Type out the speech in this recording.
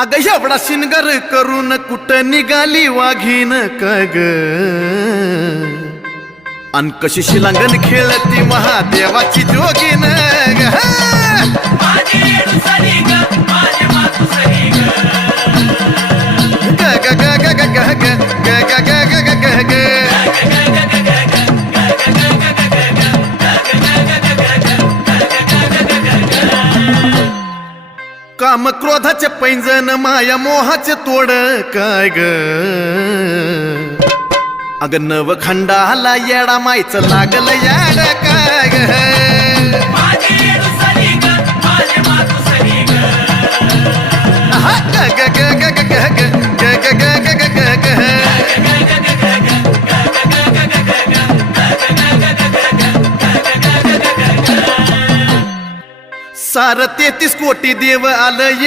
अग एवढा शिनगर करून कुठं निघाली वाघीन काय ग अन कशी शिलांगण खेळती महादेवाची जोगीन ग काम क्रोधाचे पैंजन माया मोहाचे तोड काय ग अग नव खंडाला येडा मायचं लागलं याड काय ग सार 33 कोटी देव आलं